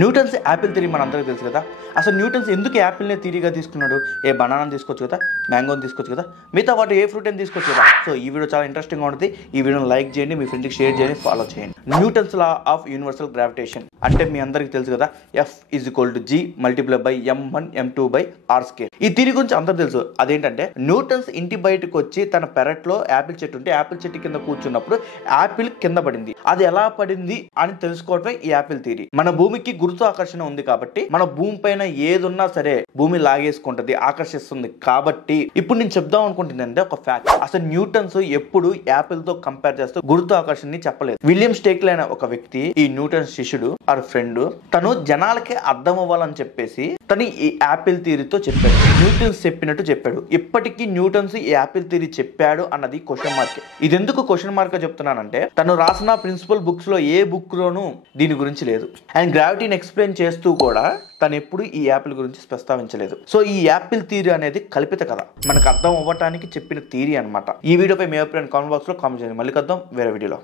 Newton's Apple theory మనందరికీ తెలుసు కదా. అసలు న్యూటన్స్ ఎందుకు యాపిల్నే థియరీగా తీసుకున్నాడు? ఏ బనానాని తీసుకోవచ్చు కదా, మ్యాంగోని తీసుకోవచ్చు కదా, మిగతా వాటి ఏ ఫ్రూట్ అని తీసుకోవచ్చు కదా. సో ఈ వీడియో చాలా ఇంట్రెస్టింగ్గా ఉంటుంది. ఈ వీడియోని లైక్ చేయండి, మీ ఫ్రెండ్కి షేర్ చేయండి, ఫాలో చేయండి. Newton's law of universal gravitation అంటే మీ అందరికీ తెలుసు కదా, F=G×M1M2/R². ఈ థియరీ గురించి అందరూ తెలుసు. అదేంటంటే న్యూటన్స్ ఇంటి బయటకు వచ్చి తన పెరట్లో యాపిల్ చెట్టు ఉంటే యాపిల్ చెట్టు కింద కూర్చున్నప్పుడు యాపిల్ కింద పడింది. అది ఎలా పడింది అని తెలుసుకోవటమే ఈ యాపిల్ థియరీ. మన భూమికి గురుత్వాకర్షణ ఉంది కాబట్టి మన భూమి పైన ఏదున్నా సరే భూమి లాగేసుకుంటది, ఆకర్షిస్తుంది. కాబట్టి ఇప్పుడు నేను చెప్దాం అనుకుంటుందంటే ఒక ఫ్యాక్ట్. అసలు న్యూటన్స్ ఎప్పుడు యాపిల్ తో కంపేర్ చేస్తూ గురుత్వాకర్షణని చెప్పలేదు. విలియం స్టేక్లీ అనే ఒక వ్యక్తి, ఈ న్యూటన్ శిష్యుడు ఆర్ ఫ్రెండ్, తను జనాలకి అర్థం అవ్వాలని చెప్పేసి తను ఈ యాపిల్ థియరీతో చెప్పాడు. న్యూటన్స్ చెప్పినట్టు చెప్పాడు. ఇప్పటికీ న్యూటన్స్ ఈ యాపిల్ థియరీ చెప్పాడు అన్నది క్వశ్చన్ మార్క్. ఇది ఎందుకు క్వశ్చన్ మార్క్ గా చెప్తున్నానంటే, తను రాసిన ప్రిన్సిపల్ బుక్స్ లో ఏ బుక్ లోనూ దీని గురించి లేదు. అండ్ గ్రావిటీని ఎక్స్ప్లెయిన్ చేస్తూ కూడా తను ఎప్పుడు ఈ యాపిల్ గురించి ప్రస్తావించలేదు. సో ఈ యాపిల్ థియరీ అనేది కల్పిత కథ, మనకు అర్థం అవ్వటానికి చెప్పిన థియరీ అనమాట. ఈ వీడియోపై మీ అభిప్రాయం కామెంట్ బాక్స్ లో కామెంట్ చేయండి. మళ్ళీ కద్దాం వేరే వీడియోలో.